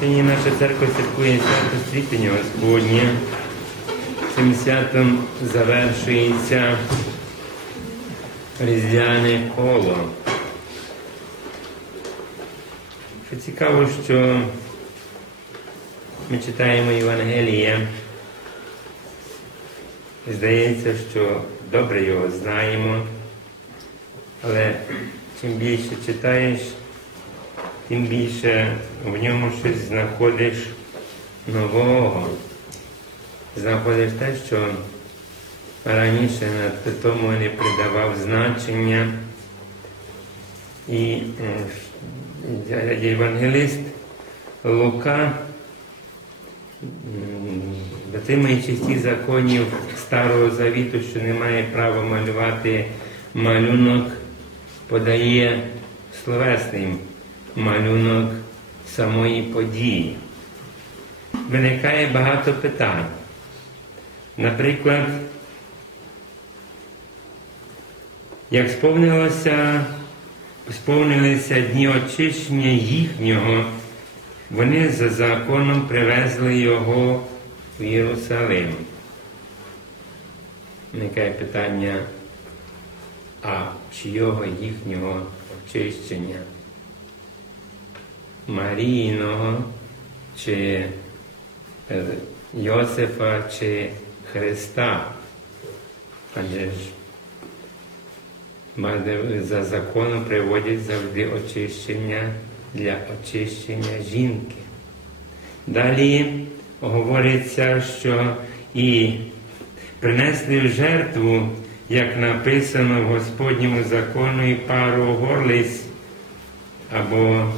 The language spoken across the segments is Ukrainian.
Сьогодні наша церква святкує свято Світення Господнє. Цим святом завершується різдвяне коло. Що цікаво, що ми читаємо Євангеліє. Здається, що добре його знаємо, але чим більше читаєш, тим більше в ньому щось знаходиш нового. Знаходиш те, що раніше тому не придавав значення. І е, євангеліст Лука, дотримуючи всіх законів Старого Завіту, що не має права малювати малюнок, подає словесний малюнок самої події. Виникає багато питань. Наприклад, як сповнилося, сповнилися дні очищення їхнього, вони за законом привезли його в Єрусалим. Виникає питання, а чийого їхнього очищення? Марійного, чи Йосифа, чи Христа. Адже ж за законом приводять завжди очищення для очищення жінки. Далі говориться, що і принесли в жертву, як написано в Господньому закону, і пару горлиць або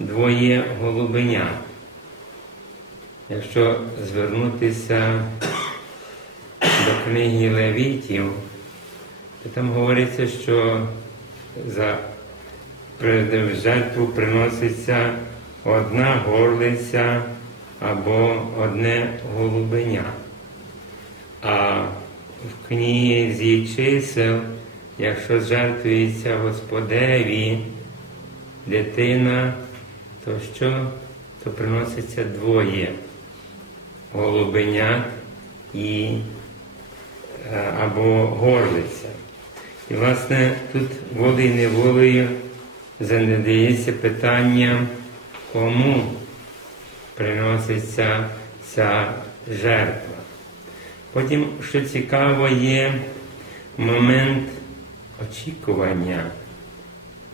двоє голубеня. Якщо звернутися до книги Левітів, то там говориться, що за жертву приноситься одна горлиця або одне голубеня. А в книзі чисел, якщо жертвується Господеві дитина, то що? То приноситься двоє голубенят і або горлиця. І, власне, тут волею неволею задається питання, кому приноситься ця жертва. Потім, що цікаво, є момент очікування.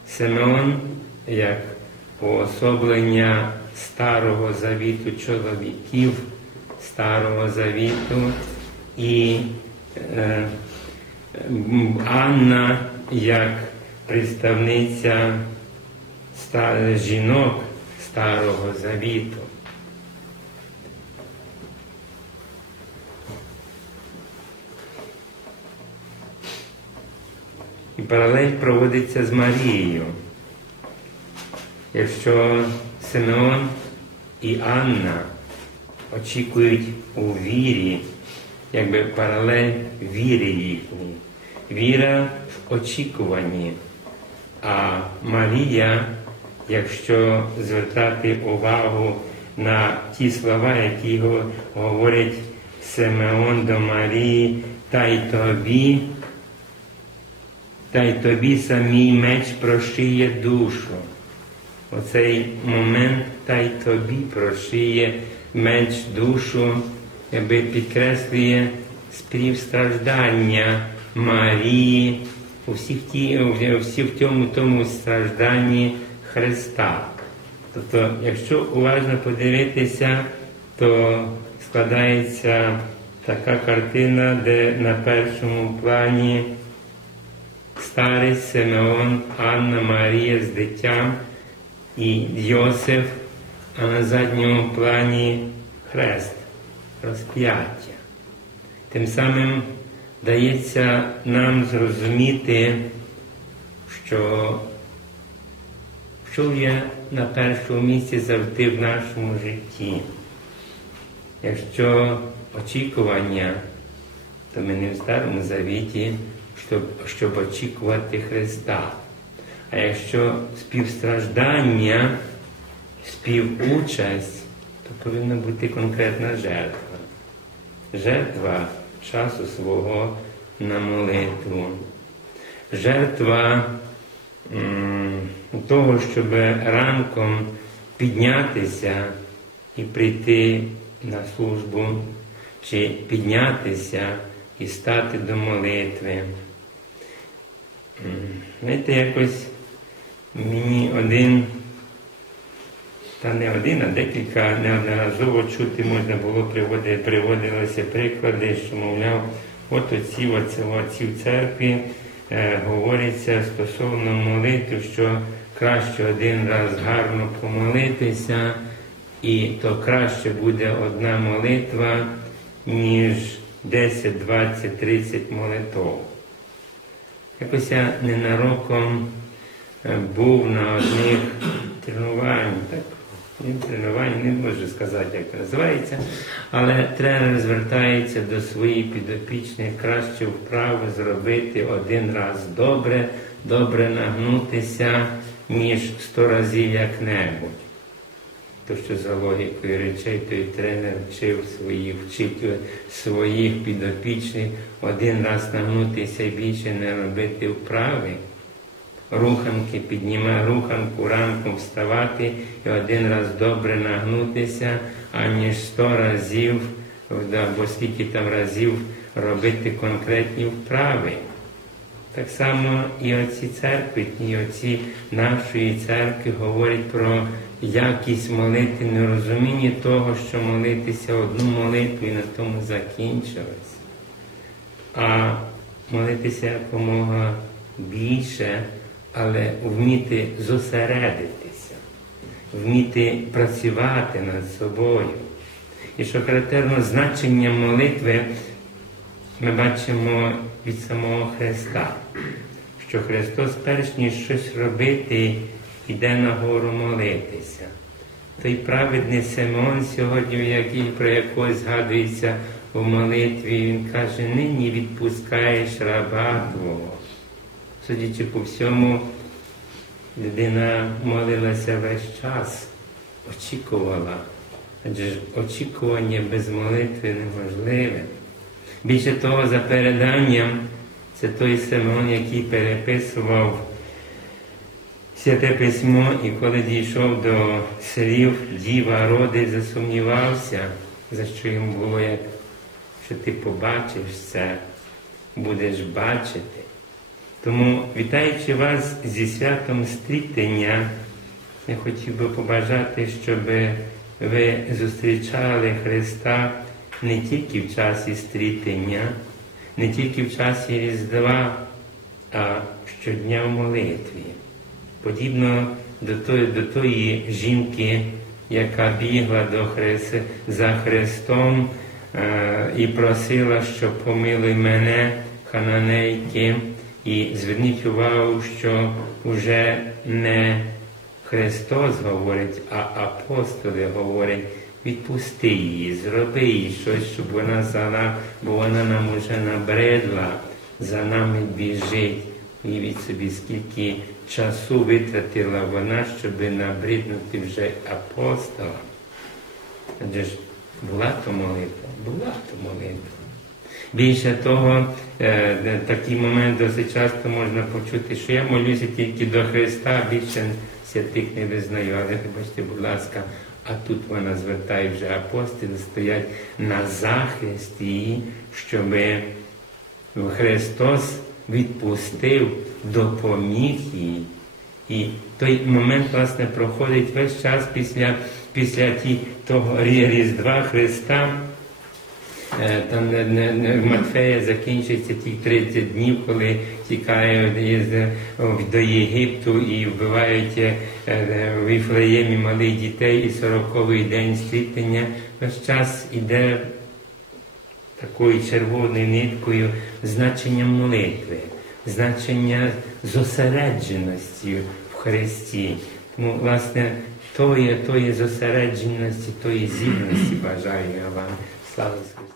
Симеон, як уособлення Старого Завіту чоловіків Старого Завіту і е, Анна як представниця жінок Старого Завіту. І паралель проводиться з Марією. Якщо Симеон і Анна очікують у вірі, якби паралель віри їхній, віра в очікуванні, а Марія, якщо звертати увагу на ті слова, які говорить Симеон до Марії, та й тобі, та й тобі самій меч прошиє душу. Оцей момент та й тобі прошиє меч душу, якби підкреслює співстраждання Марії у всіх ті, всі в цьому тому стражданні Христа. Тобто, якщо уважно подивитися, то складається така картина, де на першому плані старець Симеон, Анна Марія з дитям і Йосиф, а на задньому плані хрест, розп'яття. Тим самим дається нам зрозуміти, що що є на першому місці завжди в нашому житті. Якщо очікування, то ми не в Старому Завіті, щоб, щоб очікувати Христа. А якщо співстраждання, співучасть, то повинна бути конкретна жертва. Жертва часу свого на молитву. Жертва того, щоб ранком піднятися і прийти на службу, чи піднятися і стати до молитви. Знаєте, якось мені один, та не один, а декілька неодноразово чути можна було приводити, приводилися приклади, що, мовляв, от оці, оці, в церкві е, говориться стосовно молитв, що краще один раз гарно помолитися, і то краще буде одна молитва, ніж 10, 20, 30 молитв. Якось я ненароком був на одних тренуваннях, так, тренування не можу сказати, як називається, але тренер звертається до своїх підопічних краще вправи зробити один раз добре, добре нагнутися, ніж сто разів як-небудь. То, що за логікою речей той тренер вчив своїх, вчить своїх підопічних один раз нагнутися більше не робити вправи. Руханки, піднімає руханку, ранком вставати і один раз добре нагнутися, аніж сто разів, або скільки там разів робити конкретні вправи. Так само і оці церкви, і оці нашої церкви говорять про якість молитви, не розуміння того, що молитися одну молитву і на тому закінчилось. А молитися якомога більше, але вміти зосередитися, вміти працювати над собою. І що характерно значення молитви ми бачимо від самого Христа, що Христос, перш ніж щось робити, йде на гору молитися. Той праведний Симон сьогодні, який про якого згадується у молитві, він каже, нині відпускаєш раба Твого. Судячи по всьому, людина молилася весь час, очікувала, адже ж очікування без молитви неможливе. Більше того, за переданням, це той Симон, який переписував святе письмо, і коли дійшов до слів Діва роди, засумнівався, за що йому було як, що ти побачиш це, будеш бачити. Тому, вітаючи вас зі святом стрітення, я хотів би побажати, щоб ви зустрічали Христа не тільки в часі стрітення, не тільки в часі Різдва, а щодня в молитві. Подібно до тої, до тої жінки, яка бігла до Христ, за Христом е, і просила, що помилуй мене, хананейки, і зверніть увагу, що вже не Христос говорить, а апостоли говорять, відпусти її, зроби їй щось, щоб вона зала, бо вона нам уже набредла, за нами біжить. Уявіть собі, скільки часу витратила вона, щоб набриднути вже апостола. Адже ж була то молитва, була то молитва. Більше того, е, такий момент досить часто можна почути, що я молюся тільки до Христа, більше святих не визнаю. Але вибачте, будь ласка, а тут вона звертає вже апостоли, стоять на захисті, щоб Христос відпустив, допоміг їй. І той момент, власне, проходить весь час після після того Різдва Христа. Там в Матфея закінчується ті 30 днів, коли тікає до Єгипту і вбивають в Іфлеємі малих дітей і сороковий день світення. Весь час іде такою червоною ниткою значення молитви, значення зосередженості в Христі. Тому, власне, тої, тої зосередженості, тої зібності бажаю я вам. Слава Ісусу!